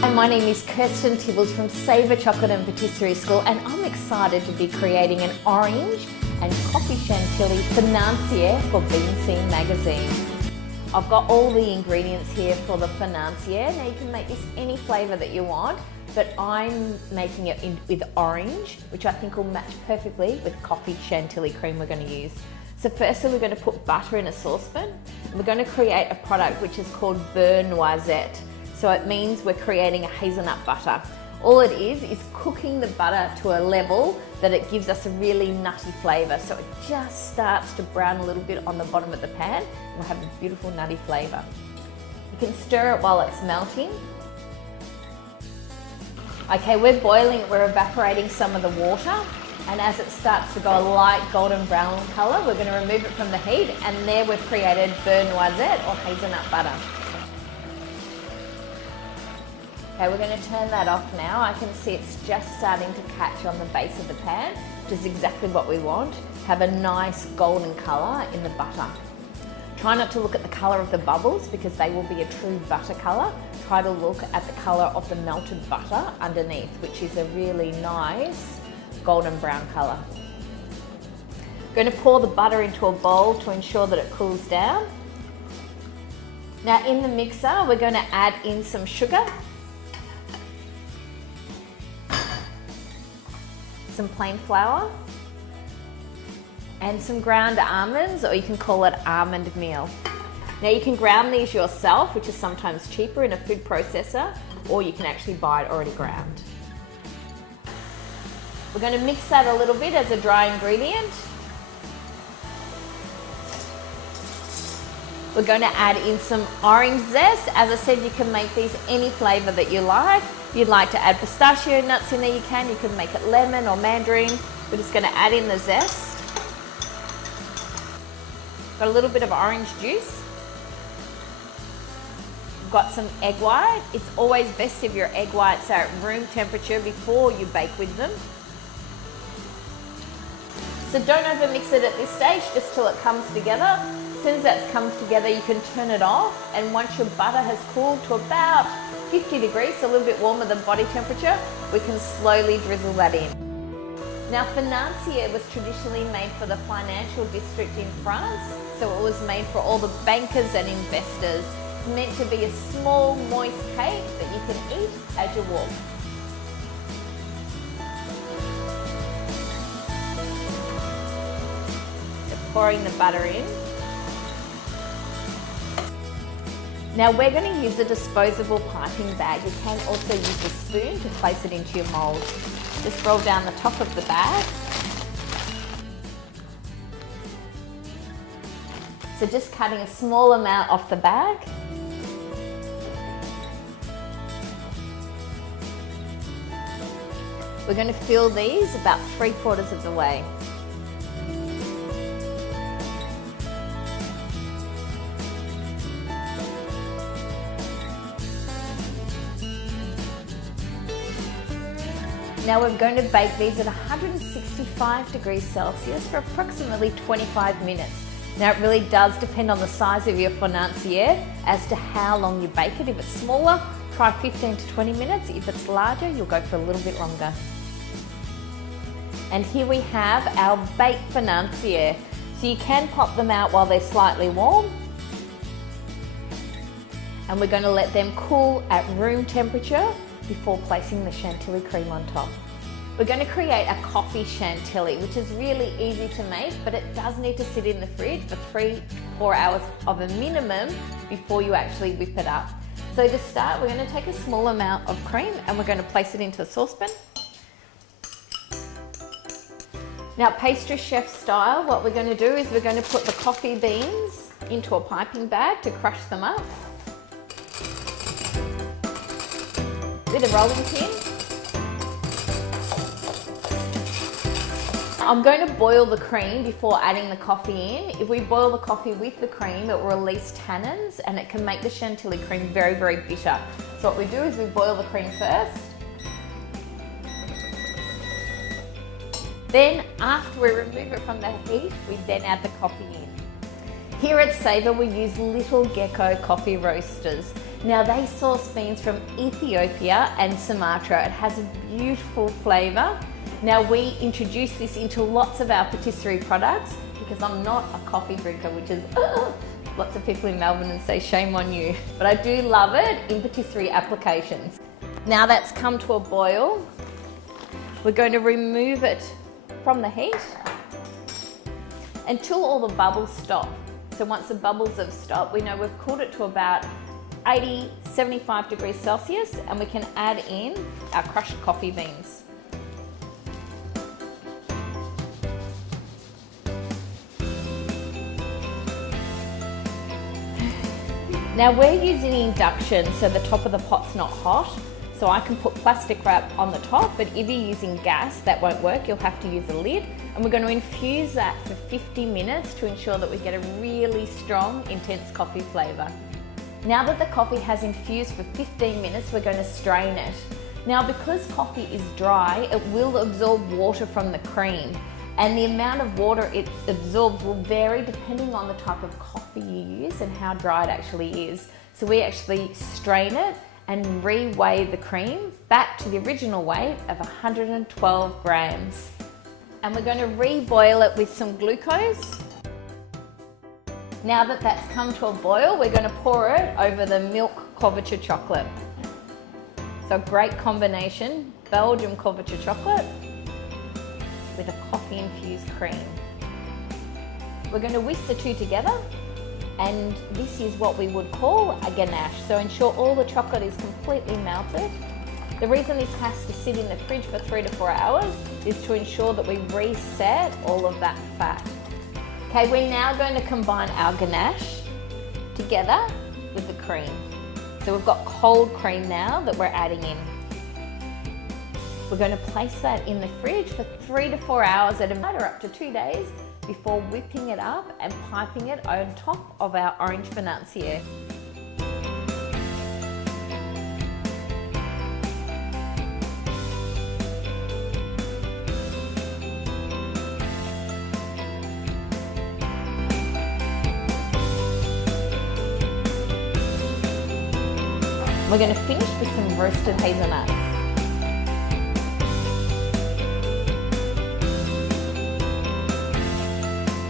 Hi, my name is Kirsten Tibballs from Savour Chocolate and Patisserie School, and I'm excited to be creating an orange and coffee chantilly financier for BeanScene magazine. I've got all the ingredients here for the financier. Now you can make this any flavour that you want, but I'm making it with orange, which I think will match perfectly with coffee chantilly cream we're going to use. So firstly, we're going to put butter in a saucepan. We're going to create a product which is called beurre noisette. So it means we're creating a hazelnut butter. All it is cooking the butter to a level that it gives us a really nutty flavour. So it just starts to brown a little bit on the bottom of the pan, and we'll have a beautiful nutty flavour. You can stir it while it's melting. Okay, we're boiling it, we're evaporating some of the water, and as it starts to go a light golden brown colour, we're going to remove it from the heat, and there we've created beurre noisette or hazelnut butter. Okay, we're going to turn that off now. I can see it's just starting to catch on the base of the pan, which is exactly what we want. Have a nice golden colour in the butter. Try not to look at the colour of the bubbles because they will be a true butter colour. Try to look at the colour of the melted butter underneath, which is a really nice golden brown colour. I'm going to pour the butter into a bowl to ensure that it cools down. Now in the mixer, we're going to add in some sugar, some plain flour, and some ground almonds, or you can call it almond meal. Now you can ground these yourself, which is sometimes cheaper in a food processor, or you can actually buy it already ground. We're going to mix that a little bit as a dry ingredient. We're going to add in some orange zest. As I said, you can make these any flavour that you like. If you'd like to add pistachio nuts in there, you can. You can make it lemon or mandarin. We're just going to add in the zest. Got a little bit of orange juice. We've got some egg white. It's always best if your egg whites are at room temperature before you bake with them. So don't overmix it at this stage, just till it comes together. As soon as that comes together, you can turn it off, and once your butter has cooled to about 50 degrees, so a little bit warmer than body temperature, we can slowly drizzle that in. Now, financier was traditionally made for the financial district in France, so it was made for all the bankers and investors. It's meant to be a small, moist cake that you can eat as you walk. So pouring the butter in. Now we're going to use a disposable piping bag. You can also use a spoon to place it into your mould. Just roll down the top of the bag. So just cutting a small amount off the bag. We're going to fill these about 3/4 of the way. Now we're going to bake these at 165 degrees Celsius for approximately 25 minutes. Now it really does depend on the size of your financier as to how long you bake it. If it's smaller, try 15 to 20 minutes. If it's larger, you'll go for a little bit longer. And here we have our baked financier. So you can pop them out while they're slightly warm. And we're going to let them cool at room temperature before placing the chantilly cream on top. We're going to create a coffee chantilly, which is really easy to make, but it does need to sit in the fridge for 3 to 4 hours of a minimum before you actually whip it up. So to start, we're going to take a small amount of cream and we're going to place it into the saucepan. Now, pastry chef style, what we're going to do is we're going to put the coffee beans into a piping bag to crush them up. With a rolling pin. I'm going to boil the cream before adding the coffee in. If we boil the coffee with the cream, it will release tannins and it can make the chantilly cream very, very bitter. So what we do is we boil the cream first. Then after we remove it from the heat, we then add the coffee in. Here at Savour, we use Little Gecko coffee roasters. Now they source beans from Ethiopia and Sumatra. It has a beautiful flavour. Now we introduce this into lots of our patisserie products because I'm not a coffee drinker, which is lots of people in Melbourne and say shame on you. But I do love it in patisserie applications. Now that's come to a boil, we're going to remove it from the heat until all the bubbles stop. So once the bubbles have stopped, we know we've cooled it to about 80, 75 degrees Celsius, and we can add in our crushed coffee beans. Now we're using induction, so the top of the pot's not hot. So I can put plastic wrap on the top, but if you're using gas, that won't work. You'll have to use a lid. And we're going to infuse that for 50 minutes to ensure that we get a really strong, intense coffee flavour. Now that the coffee has infused for 15 minutes, we're going to strain it. Now because coffee is dry, it will absorb water from the cream. And the amount of water it absorbs will vary depending on the type of coffee you use and how dry it actually is. So we actually strain it and re-weigh the cream back to the original weight of 112 grams. And we're going to re-boil it with some glucose. Now that that's come to a boil, we're going to pour it over the milk couverture chocolate. So a great combination, Belgian couverture chocolate with a coffee infused cream. We're going to whisk the two together, and this is what we would call a ganache. So ensure all the chocolate is completely melted. The reason this has to sit in the fridge for 3 to 4 hours is to ensure that we reset all of that fat. Okay, we're now going to combine our ganache together with the cream. So we've got cold cream now that we're adding in. We're going to place that in the fridge for 3 to 4 hours at a matter up to 2 days before whipping it up and piping it on top of our orange financier. We're going to finish with some roasted hazelnuts.